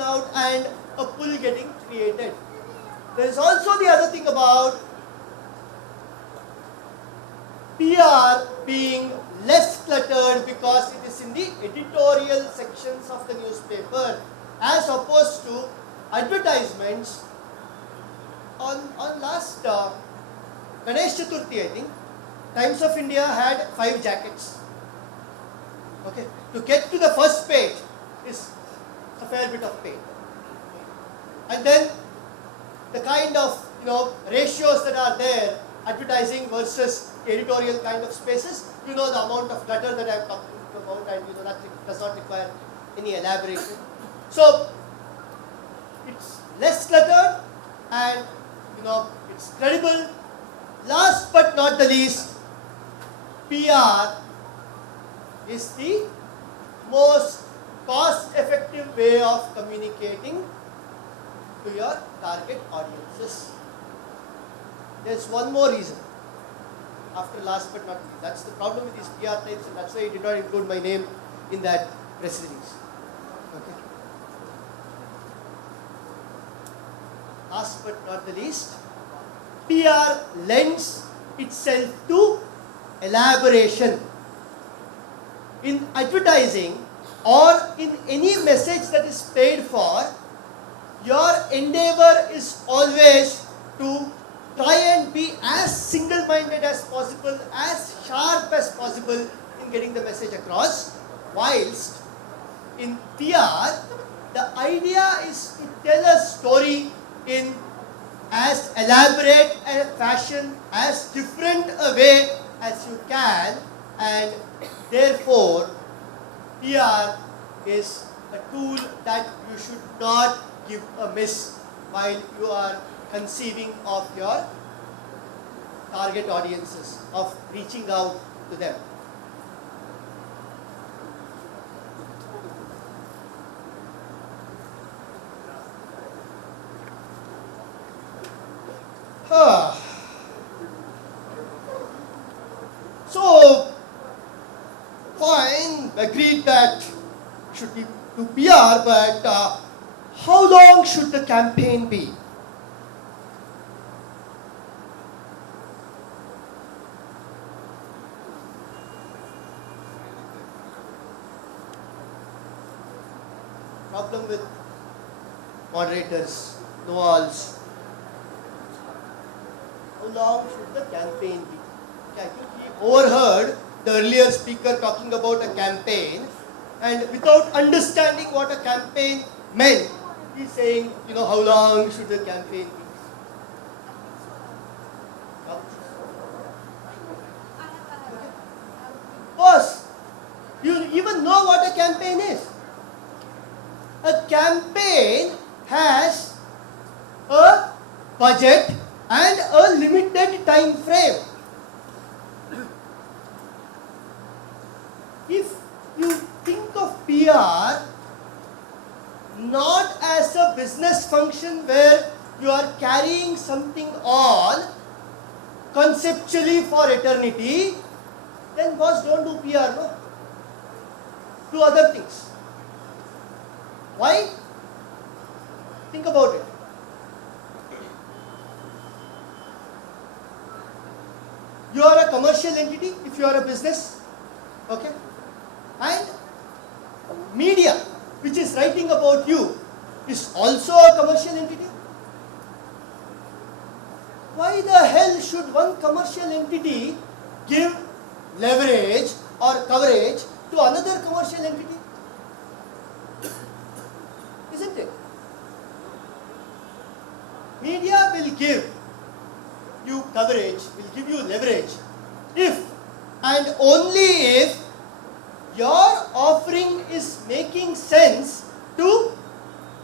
taken out and a pull getting created. There is also the other thing about PR being less cluttered because it is in the editorial sections of the newspaper as opposed to advertisements. On last Ganesh Chaturthi, I think, Times of India had 5 jackets. Okay, to get to the first page is a fair bit of pain. And then the kind of ratios that are there, advertising versus editorial kind of spaces, the amount of clutter that I am talking about, and that does not require any elaboration. So it's less cluttered and it's credible. Last but not the least, PR is the most cost-effective way of communicating to your target audiences. There's one more reason. After last but not least, that's the problem with these PR types, and that's why I did not include my name in that press release. Okay. Last but not the least, PR lends itself to elaboration. In advertising or in any message that is paid for, your endeavor is always to try and be as single-minded as possible, as sharp as possible in getting the message across, whilst in PR, the idea is to tell a story in as elaborate a fashion, as different a way as you can, and therefore PR is a tool that you should not give a miss while you are conceiving of your target audiences, of reaching out to them. So, fine, agreed that should be to PR, but how long should the campaign be? Problem with moderators, know-alls. How long should the campaign be? Okay, I think he overheard the earlier speaker talking about a campaign, and without understanding what a campaign meant, he's saying, how long should the campaign be? Boss, you even know what a campaign is? A campaign has a budget and a limited time frame. If you think of PR not as a business function where you are carrying something on conceptually for eternity, then boss, don't do PR, no? Do other things. Why? Think about it. You are a commercial entity if you are a business, okay? And media, which is writing about you, is also a commercial entity. Why the hell should one commercial entity give leverage or coverage to another commercial entity? Isn't it? Media will give you coverage, will give you leverage if and only if your offering is making sense to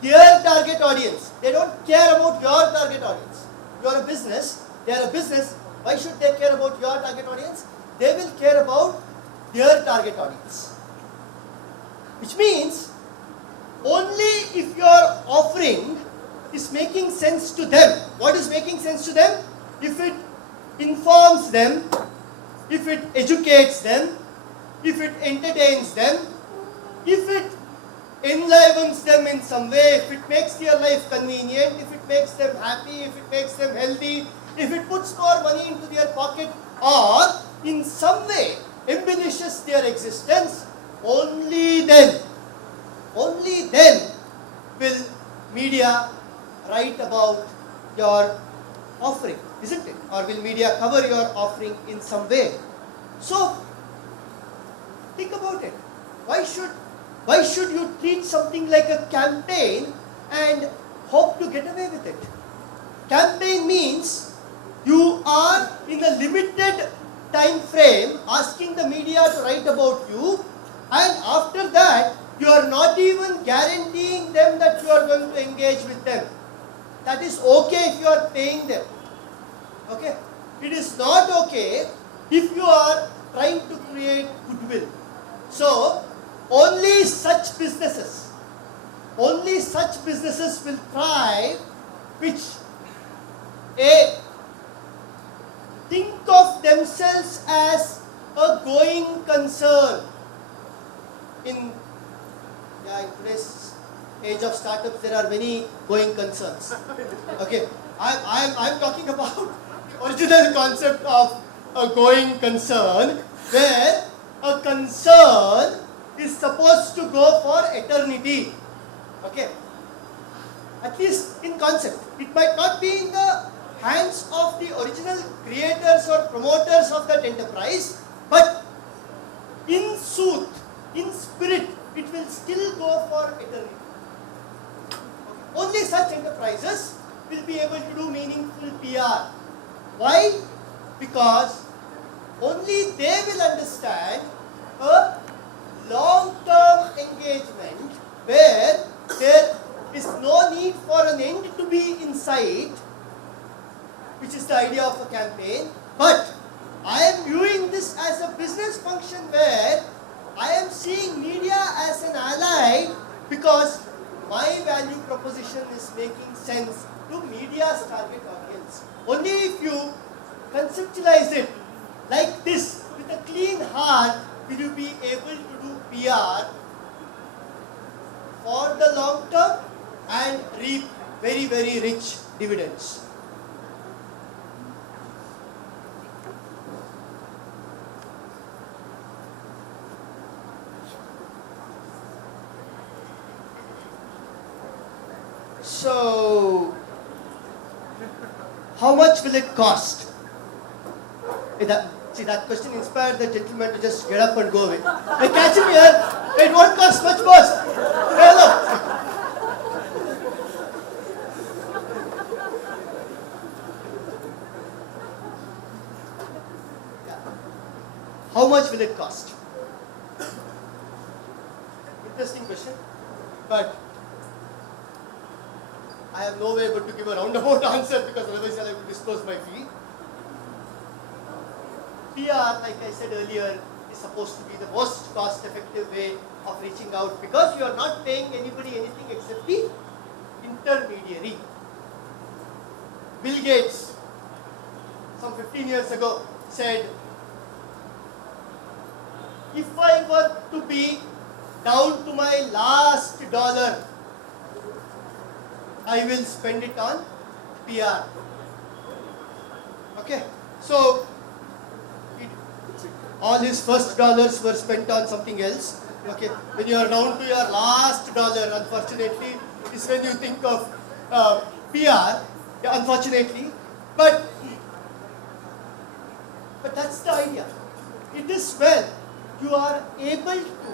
their target audience. They don't care about your target audience. You are a business, they are a business. Why should they care about your target audience? They will care about their target audience. Which means only if your offering is making sense to them. What is making sense to them? If it informs them, if it educates them, if it entertains them, if it enlivens them in some way, if it makes their life convenient, if it makes them happy, if it makes them healthy, if it puts more money into their pocket, or in some way embellishes their existence, only then will media write about your offering, isn't it? Or will media cover your offering in some way? So think about it. Why should you treat something like a campaign and hope to get away with it? Campaign means you are in a limited time frame asking the media to write about you, and after that you are not even guaranteeing them that you are going to engage with them. That is okay if you are paying them. Okay? It is not okay if you are trying to create goodwill. So, only such businesses will thrive which think of themselves as a going concern. In today's age of startups, there are many going concerns. Okay, I'm talking about the original concept of a going concern, where a concern is supposed to go for eternity. Okay, at least in concept. It might not be in the hands of the original creators or promoters of that enterprise, but in sooth, in spirit, it will still go for eternity. Only such enterprises will be able to do meaningful PR. Why? Because only they will understand a long-term engagement where there is no need for an end to be in sight, which is the idea of a campaign, but I am viewing this as a business function where I am seeing media as an ally because my value proposition is making sense to media's target audience. Only if you conceptualize it like this, with a clean heart, will you be able to do PR for the long term and reap very, very rich dividends. So, how much will it cost? That question inspired the gentleman to just get up and go away. Hey, catch him here. It won't cost much, boss. Hey, hello. How much will it cost? Interesting question, but I have no way but to give a roundabout answer because otherwise I'll have to disclose my fee. PR, like I said earlier, is supposed to be the most cost-effective way of reaching out because you are not paying anybody anything except the intermediary. Bill Gates, some 15 years ago, said, if I were to be down to my last dollar, I will spend it on PR. Okay, so all his first dollars were spent on something else. Okay, when you are down to your last dollar, unfortunately, is when you think of PR. Yeah, unfortunately, but that's the idea. It is when you are able to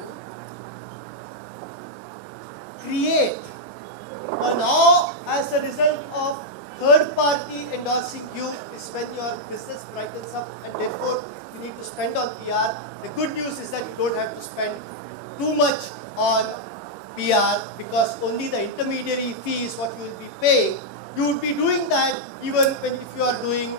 create a now as a result of third party endorsing you is when your business brightens up, and therefore you need to spend on PR. The good news is that you don't have to spend too much on PR because only the intermediary fee is what you will be paying. You would be doing that even if you are doing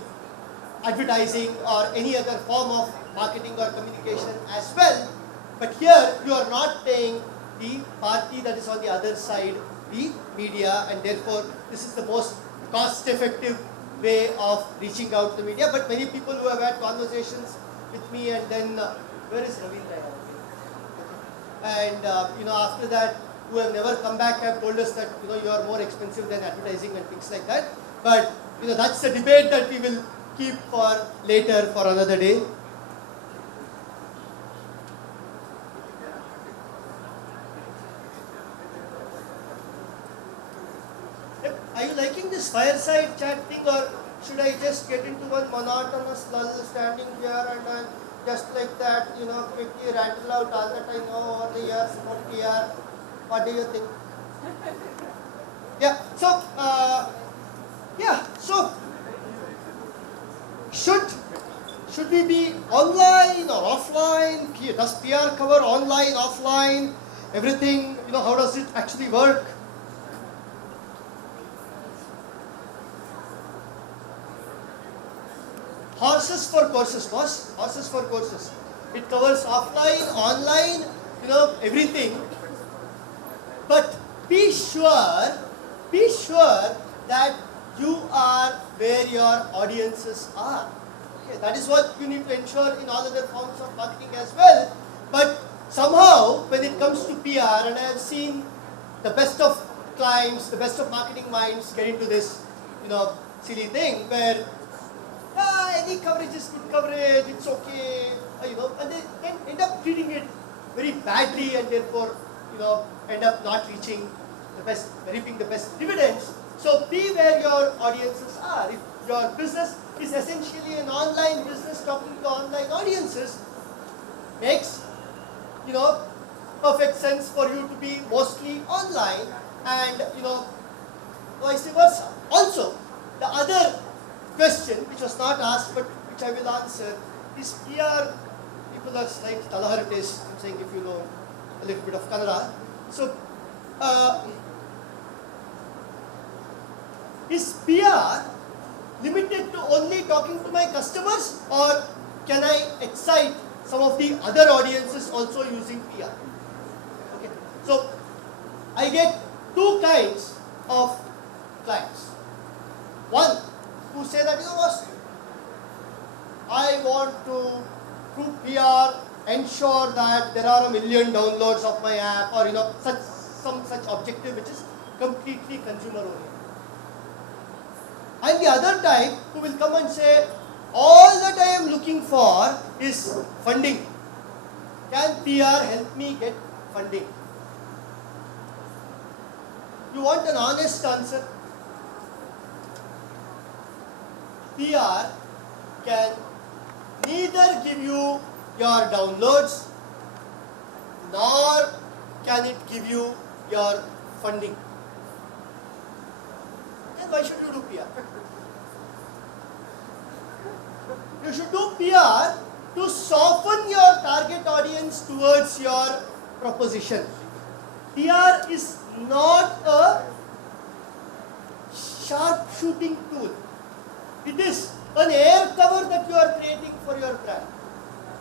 advertising or any other form of marketing or communication as well. But here you are not paying the party that is on the other side, the media, and therefore this is the most cost-effective way of reaching out to the media. But many people who have had conversations with me and then, where is Ravindra? And after that, who have never come back have told us that you are more expensive than advertising and things like that. But that's the debate that we will keep for later, for another day. Are you liking this fireside chat thing, or should I just get into one monotonous lull, standing here and then just like that, quickly rattle out all that I know over the years about PR? What do you think? Yeah. So should we be online or offline? Does PR cover online, offline, everything? How does it actually work? Horses for courses, boss. Horses for courses. It covers offline, online, everything. But be sure that you are where your audiences are. Okay, that is what you need to ensure in all other forms of marketing as well. But somehow, when it comes to PR, and I have seen the best of clients, the best of marketing minds get into this, silly thing where any coverage is good coverage, it's okay, and they then end up treating it very badly, and therefore, end up not reaching the best, reaping the best dividends. So be where your audiences are. If your business is essentially an online business talking to online audiences, makes, perfect sense for you to be mostly online, and, vice versa. Also, the other question, which was not asked but which I will answer, is PR. People are like Talaharates, I'm saying if you know a little bit of Kannada. So, is PR limited to only talking to my customers, or can I excite some of the other audiences also using PR? Okay. So, I get two kinds of clients. One, who say that, I want to, through PR, ensure that there are 1 million downloads of my app, or some such objective which is completely consumer oriented. And the other type who will come and say, all that I am looking for is funding. Can PR help me get funding? You want an honest answer? PR can neither give you your downloads, nor can it give you your funding. Then why should you do PR? You should do PR to soften your target audience towards your proposition. PR is not a sharp shooting tool. It is an air cover that you are creating for your brand.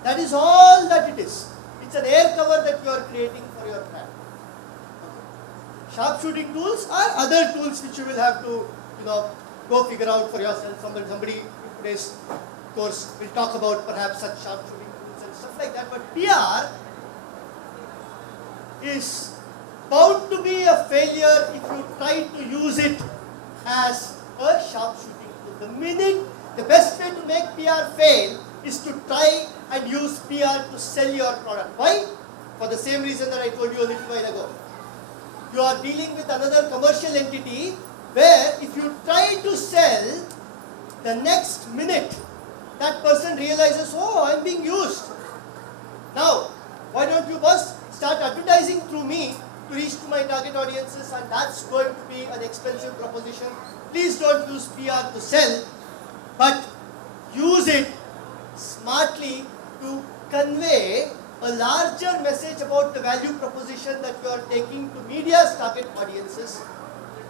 That is all that it is. It's an air cover that you are creating for your brand. Sharp shooting tools are other tools which you will have to, go figure out for yourself. Somebody in today's course will talk about perhaps such sharp shooting tools and stuff like that. But PR is bound to be a failure if you try to use it as a sharp shooting. The best way to make PR fail is to try and use PR to sell your product. Why? For the same reason that I told you a little while ago. You are dealing with another commercial entity where if you try to sell, the next minute that person realizes, oh, I'm being used. Now, why don't you boss start advertising through me to reach to my target audiences, and that's going to be an expensive proposition. Please don't use PR to sell, but use it smartly to convey a larger message about the value proposition that you are taking to media's target audiences,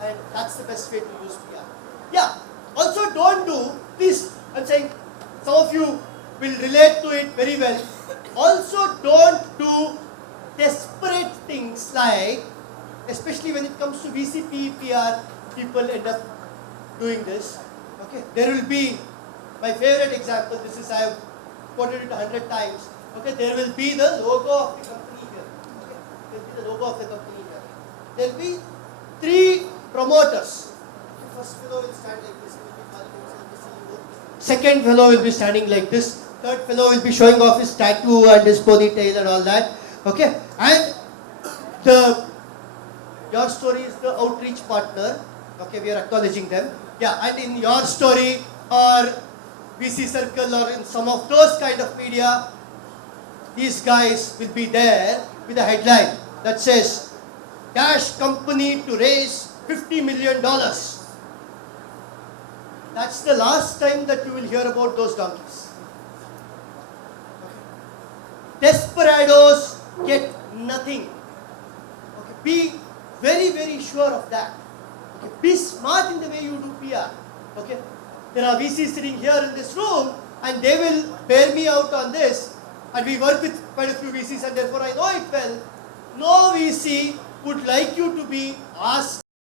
and that's the best way to use PR. Yeah, also don't do, please, I'm saying some of you will relate to it very well. Also don't do desperate things like, especially when it comes to VCP PR, people end up doing this. Okay, there will be, my favorite example, this is, I have quoted it 100 times. Okay, there will be the logo of the company here. Okay, there will be the logo of the company here. there will be 3 promoters. The first fellow will stand like this, he will be calling himself the CEO. Second fellow will be standing like this. Third fellow will be showing off his tattoo and his ponytail and all that. Okay, and your story is the outreach partner. Okay, we are acknowledging them. Yeah, and in your story or VC circle or in some of those kind of media, these guys will be there with a headline that says, Dash company to raise $50 million. That's the last time that you will hear about those donkeys. Desperados get nothing. Okay, be very, very sure of that. Okay, be smart in the way you do PR. Okay, there are VCs sitting here in this room and they will bear me out on this, and we work with quite a few VCs and therefore I know it well. No VC would like you to be asked